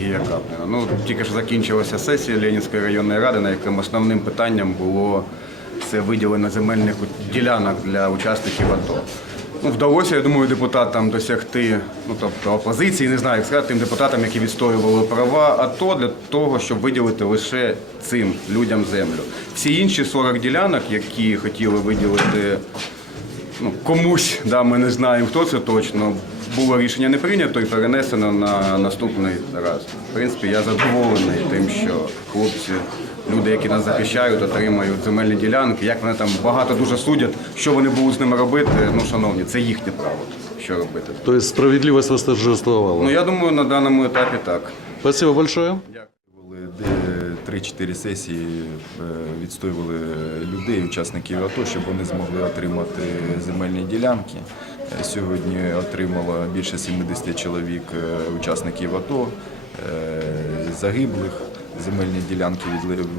Юрія Капліна. Ну, тільки що закінчилася сесія Ленінської районної ради, на якому основним питанням було це виділення земельних ділянок для учасників АТО. Ну, вдалося, я думаю, депутатам досягти, ну тобто опозиції, не знаю, як сказати, тим депутатам, які відстоювали права АТО для того, щоб виділити лише цим людям землю. Всі інші 40 ділянок, які хотіли виділити ну, комусь, да, ми не знаємо, хто це точно. Було рішення не прийнято і перенесено на наступний раз. В принципі, я задоволений тим, що хлопці, люди, які нас захищають, отримають земельні ділянки. Як вони там багато дуже судять, що вони будуть з ними робити. Ну, шановні, це їхнє право. Що робити? То есть справедливость восторжествовала. Ну я думаю, на даному етапі так. Спасибо большое. Де 3-4 сесії, е, відстоювали людей, учасників АТО, щоб вони змогли отримати земельні ділянки. Е, Сьогодні отримало більше 70 чоловік е, учасників АТО, загиблих. Земельні ділянки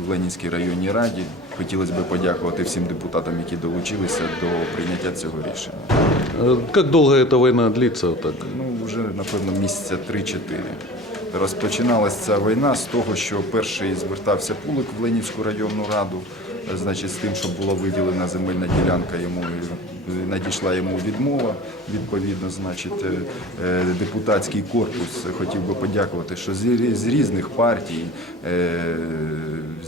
в Ленінській районній раді. Хотілося б подякувати всім депутатам, які долучилися до прийняття цього рішення. Как долго эта война длится? Так? Ну, вже, напевно, місяця 3-4. Розпочиналася ця війна з того, що перший звертався Пулик в Ленінську районну раду, значить, з тим, щоб була виділена земельна ділянка, йому надійшла йому відмова. Відповідно, значить, е, е, депутатський корпус хотів би подякувати, що з різних партій, е,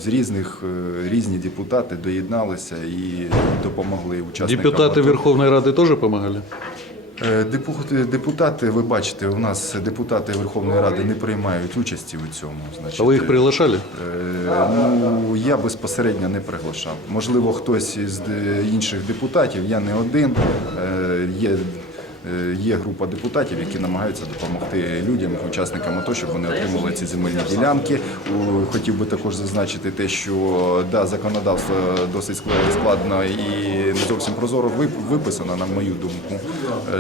з різних різні депутати доєдналися і допомогли учасникам. Депутаты АТО. Верховной Рады тоже помогали? Е, депу- Депутати, ви бачите, у нас депутати Верховної Ради не приймають участі у цьому. Значить, А ви їх приглашали? Е, Ну, я безпосередньо не приглашав. Можливо, хтось із інших депутатів, я не один. Е, Є, е, є група депутатів, які намагаються допомогти людям, учасникам АТО, щоб вони отримали ці земельні ділянки. Хотів би також зазначити те, що да, законодавство досить скла- складно і не зовсім прозоро виписано, на мою думку.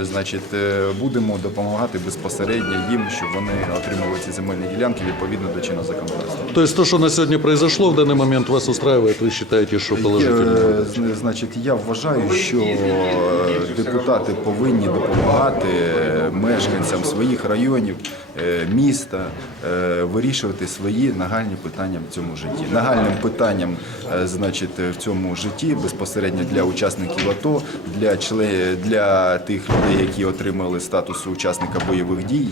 Е, Значить, е, будемо допомагати безпосередньо їм, щоб вони отримали ці земельні ділянки відповідно до чинного законодавства. То есть то, что на сегодня произошло, в данный момент вас устраивает, вы считаете, что положительно? Е, Значить, я вважаю, що е, депутати повинні допомагати мешканцям своїх районів, е, міста е, вирішувати свої нагальні питання в цьому житті. Нагальним питанням, е, значить, в цьому житті безпосередньо для учасників АТО, для чле- для тих людей, які отримали статус учасника бойових дій,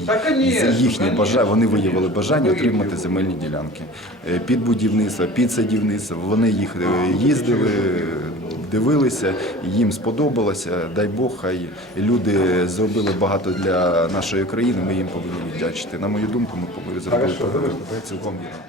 їхні бажання вони виявили бажання отримати земельні ділянки під будівництво, під садівництво. Вони їх їздили, дивилися, їм сподобалося. Дай Бог, хай люди зробили багато для нашої країни. Ми їм повинні віддячити. На мою думку, ми повинні зробити цілком вірно.